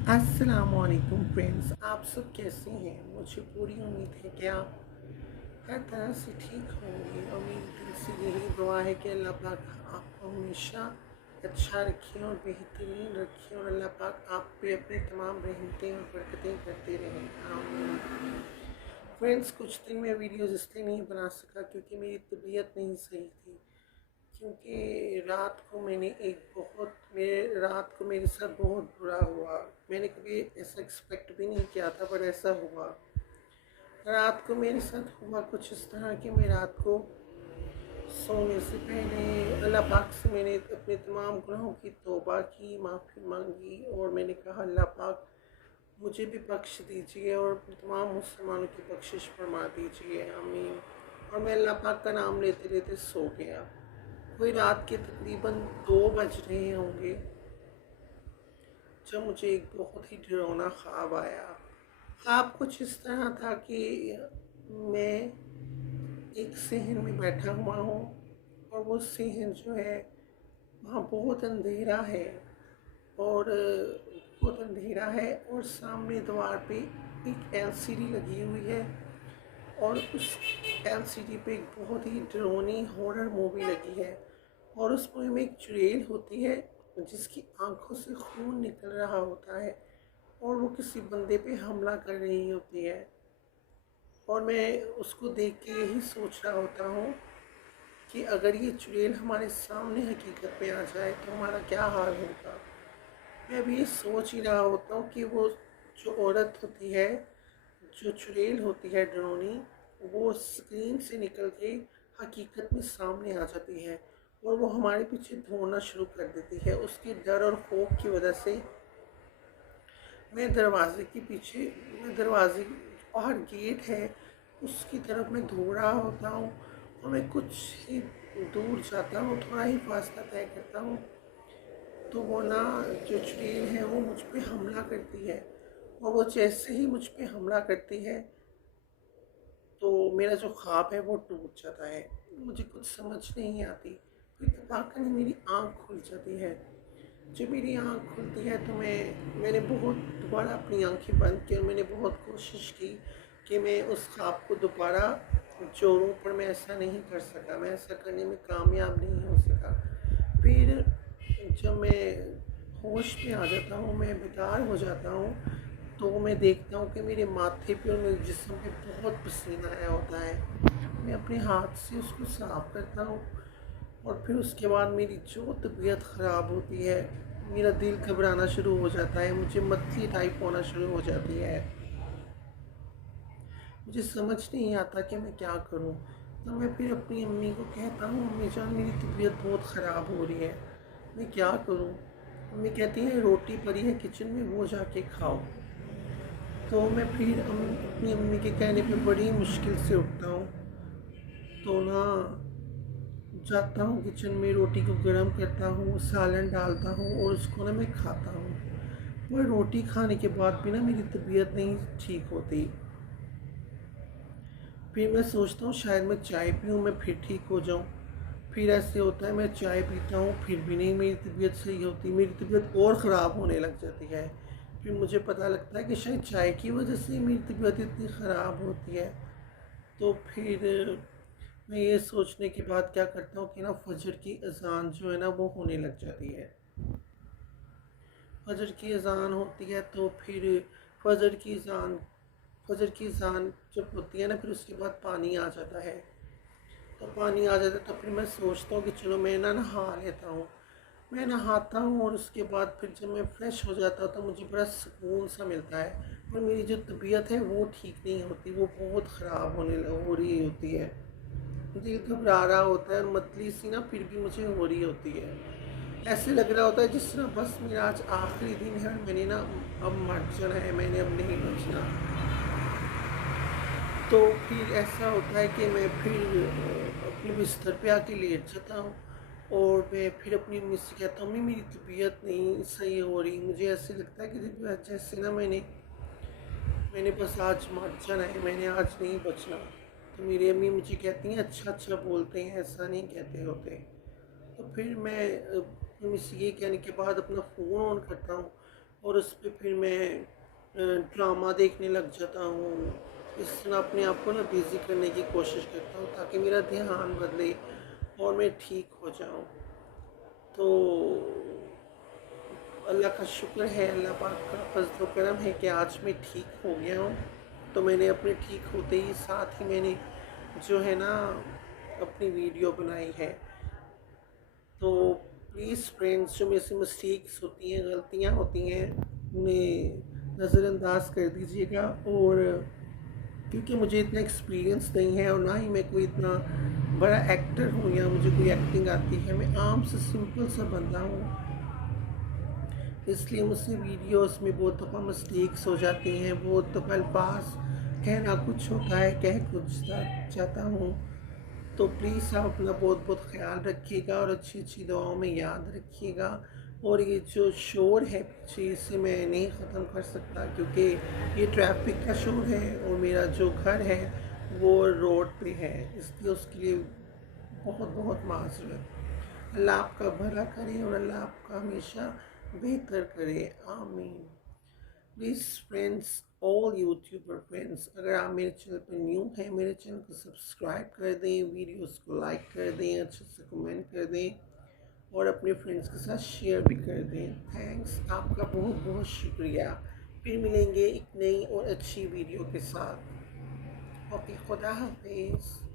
अस्सलामुअलैकुम फ्रेंड्स, आप सब कैसे हैं। मुझे पूरी उम्मीद है कि आप हर तरह से ठीक होंगे और मेरी दिल से यही दुआ है कि अल्लाह पाक आपको हमेशा अच्छा रखें और बेहतरीन रखें और अल्लाह पाक आप पे अपने तमाम रहमतें और बरकतें करते रहें। आमीन। फ्रेंड्स, कुछ दिन मैं वीडियोज़ इसलिए नहीं बना सका क्योंकि मेरी तबीयत नहीं सही थी। क्योंकि रात को मेरे साथ बहुत बुरा हुआ। मैंने कभी ऐसा एक्सपेक्ट भी नहीं किया था, पर ऐसा हुआ। रात को मेरे साथ हुआ कुछ इस तरह कि मैं रात को सोने से पहले अल्लाह पाक से मैंने अपने तमाम गुनाहों की तौबा की, माफ़ी मांगी और मैंने कहा अल्लाह पाक मुझे भी बख्श दीजिए और तमाम मुसलमानों की बख्शिश फरमा दीजिए, आमीन। और मैं अल्लाह पाक का नाम लेते लेते सो गया। कोई रात के तकरीबन 2 बज रहे होंगे जब मुझे एक बहुत ही डरावना ख्वाब आया। ख्वाब कुछ इस तरह था कि मैं एक सहन में बैठा हुआ हूँ और वो सहन जो है वहाँ बहुत अंधेरा है और बहुत अंधेरा है और सामने दीवार पे एक एलसीडी लगी हुई है और उस एलसीडी पे एक बहुत ही डरावनी हॉरर मूवी लगी है और उस मूवी में एक चुड़ैल होती है जिसकी आंखों से खून निकल रहा होता है और वो किसी बंदे पे हमला कर रही होती है और मैं उसको देख के यही सोच रहा होता हूँ कि अगर ये चुड़ैल हमारे सामने हकीकत में आ जाए तो हमारा क्या हाल होगा। मैं अभी ये सोच ही रहा होता हूँ कि वो जो औरत होती है, जो चुड़ैल होती है डरोनी, वो स्क्रीन से निकल के हकीकत में सामने आ जाती है और वो हमारे पीछे दौड़ना शुरू कर देती है। उसके डर और खौफ की वजह से मैं दरवाजे के पीछे मैं दरवाजे बाहर गेट है उसकी तरफ मैं दौड़ रहा होता हूँ और मैं कुछ ही दूर जाता हूँ, थोड़ा ही फासला तय करता हूँ तो वो ना जो चुड़ैल है वो मुझ पे हमला करती है और वो जैसे ही मुझ पे हमला करती है तो मेरा जो ख्वाब है वो टूट जाता है। मुझे कुछ समझ नहीं आती, तो इत्तेफाकन मेरी आँख खुल जाती है। जब मेरी आँख खुलती है तो मैंने बहुत दोबारा अपनी आँखें बंद की और मैंने बहुत कोशिश की कि मैं उस ख्वाब को दोबारा जोड़ूं, पर मैं ऐसा नहीं कर सका, मैं ऐसा करने में कामयाब नहीं हो सका। फिर जब मैं होश में आ जाता हूँ, मैं बेदार हो जाता हूँ, तो मैं देखता हूँ कि मेरे माथे पे और मेरे जिस्म पे बहुत पसीना आया होता है। मैं अपने हाथ से उसको साफ़ करता हूँ और फिर उसके बाद मेरी जो तबीयत ख़राब होती है, मेरा दिल घबराना शुरू हो जाता है, मुझे मतली टाइप होना शुरू हो जाती है। मुझे समझ नहीं आता कि मैं क्या करूं। तो मैं फिर अपनी अम्मी को कहता हूँ, अम्मी जान मेरी तबीयत बहुत ख़राब हो रही है, मैं क्या करूं। अम्मी कहती है रोटी पड़ी है किचन में, वो जाके खाओ। तो मैं फिर अपनी अम्मी के कहने पे बड़ी मुश्किल से उठता हूँ, तो ना जाता हूँ किचन में, रोटी को गर्म करता हूँ, सालन डालता हूँ और उसको ना मैं खाता हूँ। पर रोटी खाने के बाद भी ना मेरी तबीयत नहीं ठीक होती। फिर मैं सोचता हूँ शायद मैं चाय पीऊँ, मैं फिर ठीक हो जाऊँ। फिर ऐसे होता है मैं चाय पीता हूँ फिर भी नहीं मेरी तबीयत सही होती, मेरी तबीयत और ख़राब होने लग जाती है। फिर मुझे पता लगता है कि शायद चाय की वजह से मेरी तबीयत इतनी ख़राब होती है। तो फिर मैं ये सोचने के बाद क्या करता हूँ कि ना फजर की अज़ान जो है ना वो होने लग जाती है। फजर की अज़ान होती है तो फिर फजर की अज़ान फजर की अज़ान जब होती है ना, फिर उसके बाद पानी आ जाता है। तो पानी आ जाता है तो फिर मैं सोचता हूँ कि चलो मैं ना नहा लेता हूँ। मैं नहाता हूँ और उसके बाद फिर जब मैं फ़्रेश हो जाता हूँ तो मुझे बड़ा सुकून सा मिलता है। पर मेरी जो तबीयत है वो ठीक नहीं होती, वो बहुत ख़राब हो रही होती है। दिल घबरा रहा होता है और मतली सी ना फिर भी मुझे हो रही होती है। ऐसे लग रहा होता है जिस तरह बस मेरा आज आखिरी दिन है और मैंने ना अब मर जाना है, मैंने अब नहीं बचना। तो फिर ऐसा होता है कि मैं फिर अपने बिस्तर पे आके लेट जाता हूँ और मैं फिर अपनी अम्मी से कहता हूँ, अम्मी मेरी तबीयत नहीं सही हो रही, मुझे ऐसे लगता है कि जैसे ना मैंने मैंने बस आज मर जाना है, मैंने आज नहीं बचना। तो मेरी अम्मी मुझे कहती हैं अच्छा अच्छा बोलते हैं, ऐसा नहीं कहते होते। तो फिर मैं अम्मी से ये कहने के बाद अपना फ़ोन ऑन करता हूँ और उस पे फिर मैं ड्रामा देखने लग जाता हूँ। इस तरह अपने आप को ना बिज़ी करने की कोशिश करता हूँ ताकि मेरा ध्यान बदले और मैं ठीक हो जाऊँ। तो अल्लाह का शुक्र है, अल्लाह पाक का फज़्ल व करम है कि आज मैं ठीक हो गया हूँ। तो मैंने अपने ठीक होते ही साथ ही मैंने जो है ना अपनी वीडियो बनाई है। तो प्लीज़ फ्रेंड्स, जो मेरे से मिस्टेक्स होती हैं, गलतियाँ होती हैं, उन्हें नज़रअंदाज कर दीजिएगा। और क्योंकि मुझे इतना एक्सपीरियंस नहीं है और ना ही मैं कोई इतना बड़ा एक्टर हूँ या मुझे कोई एक्टिंग आती है, मैं आम से सिंपल सा बंदा हूँ। इसलिए मुझसे वीडियोस में बहुत दफ़ा मिस्टेक्स हो जाती हैं, बहुत दफ़ा अल्फाज कहना कुछ होता है, कह कुछ जाता हूँ। तो प्लीज़ आप अपना बहुत बहुत ख्याल रखिएगा और अच्छी अच्छी दुआओं में याद रखिएगा। और ये जो शोर है पीछे, इसे मैं नहीं ख़त्म कर सकता क्योंकि ये ट्रैफिक का शोर है और मेरा जो घर है वो रोड पे है, इसलिए उसके लिए बहुत बहुत माज़रत। अल्लाह आपका भला करे और अल्लाह आपका हमेशा बेहतर करे, आमीन। Please friends, all YouTuber friends, अगर आप मेरे चैनल पर न्यू हैं, मेरे चैनल को सब्सक्राइब कर दें, वीडियोस को लाइक कर दें, अच्छे से कमेंट कर दें और अपने फ्रेंड्स के साथ शेयर भी कर दें। थैंक्स, आपका बहुत बहुत शुक्रिया। फिर मिलेंगे एक नई और अच्छी वीडियो के साथ। ओके, खुदा हाफिज़।